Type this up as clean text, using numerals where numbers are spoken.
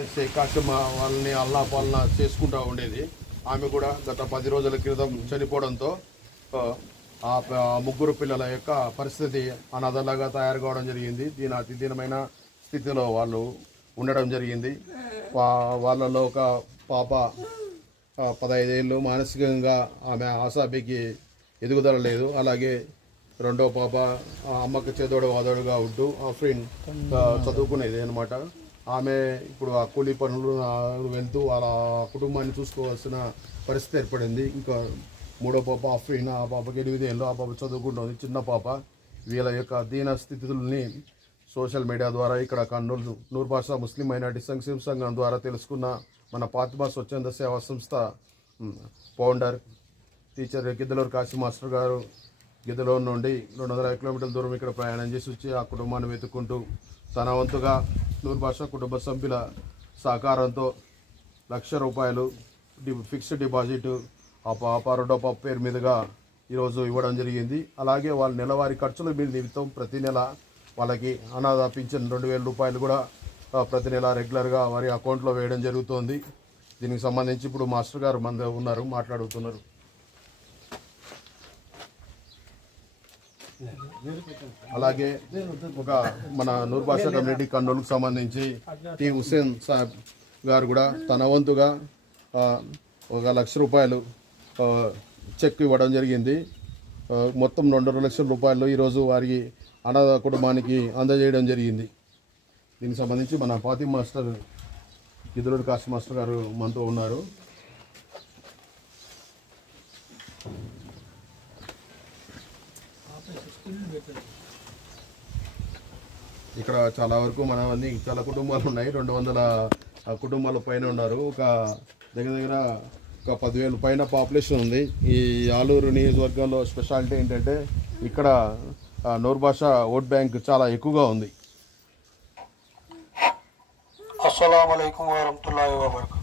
షేక్ కాసిమా వాళ్ళని అల్లా పాలన చేసుకుంటూ ఉండేది. ఆమె కూడా గత 10 రోజుల క్రితం చనిపోవడంతో ఆ ముగ్గురు పిల్లల యొక్క పరిస్థితి అనాథలాగా తయారు కావడం జరిగింది. అతిదీనమైన స్థితిలో వాళ్ళు ఉండడం జరిగింది. వాళ్ళలో ఒక పాప 15 ఏళ్ళు, మానసికంగా ఆమె ఆసాబికి ఎదుగుదల లేదు. అలాగే రెండో పాప అమ్మకి చేదోడు వాదోడుగా ఉంటూ ఆఫ్రిన్ చదువుకునేది అనమాట. ఆమె ఇప్పుడు ఆ కూలీ పనులు వెళ్తూ వాళ్ళ కుటుంబాన్ని చూసుకోవాల్సిన పరిస్థితి ఏర్పడింది. ఇంకా మూడో పాప ఆఫ్రిన్, ఆ పాపకి 8 ఏళ్ళు, ఆ పాప చదువుకుంటుంది, చిన్న పాప. వీళ్ళ యొక్క దీన స్థితుల్ని సోషల్ మీడియా ద్వారా ఇక్కడ కర్నూలు నూర్ బాషా ముస్లిం మైనార్టీ సంక్షేమ సంఘం ద్వారా తెలుసుకున్న మన ఫాతిమా స్వచ్ఛంద సేవా సంస్థ founder teacher Giddalur Kashi master గారు గిద్దలూరు నుండి 250 కిలోమీటర్ల దూరం ఇక్కడ ప్రయాణం చేసి వచ్చి ఆ కుటుంబాన్ని వెతుక్కుంటూ తన వంతుగా నూర్ బాషా కుటుంబ సభ్యుల సహకారంతో ₹1,00,000 ఫిక్స్డ్ డిపాజిట్ ఆ పాప రెండో పాప పేరు మీదుగా ఈరోజు ఇవ్వడం జరిగింది. అలాగే వాళ్ళ నెలవారీ ఖర్చుల మీద నిమిత్తం ప్రతి నెల వాళ్ళకి అనాథ పింఛన్ ₹2,000 కూడా ప్రతి నెల రెగ్యులర్గా వారి అకౌంట్లో వేయడం జరుగుతోంది. దీనికి సంబంధించి ఇప్పుడు మాస్టర్ గారు మన ఉన్నారు, మాట్లాడుతున్నారు. అలాగే ఒక మన నూర్ బాషా కమ్యూనిటీ కర్నూలుకు సంబంధించి టీ హుస్సేన్ సాహెబ్ గారు కూడా తన వంతుగా ఒక ₹1,00,000 చెక్ ఇవ్వడం జరిగింది. మొత్తం ₹2,00,000 ఈరోజు వారికి అనాథ కుటుంబానికి అందజేయడం జరిగింది. దీనికి సంబంధించి మన ఫాతిమా మాస్టర్ గిద్దలూరు కాశీ మాస్టర్ గారు మనతో ఉన్నారు. ఇక్కడ చాలా వరకు మనవన్నీ చాలా కుటుంబాలు ఉన్నాయి. 200 కుటుంబాల పైన ఉన్నారు. ఒక దగ్గర ఒక 10,000 పైన పాపులేషన్ ఉంది. ఈ ఆలూరు నియోజకవర్గంలో స్పెషాలిటీ ఏంటంటే ఇక్కడ నూర్ బాషా ఓట్ బ్యాంక్ చాలా ఎక్కువగా ఉంది. అస్సలాము అలైకుం వరహ్మతుల్లాహి వబరకాతుహు.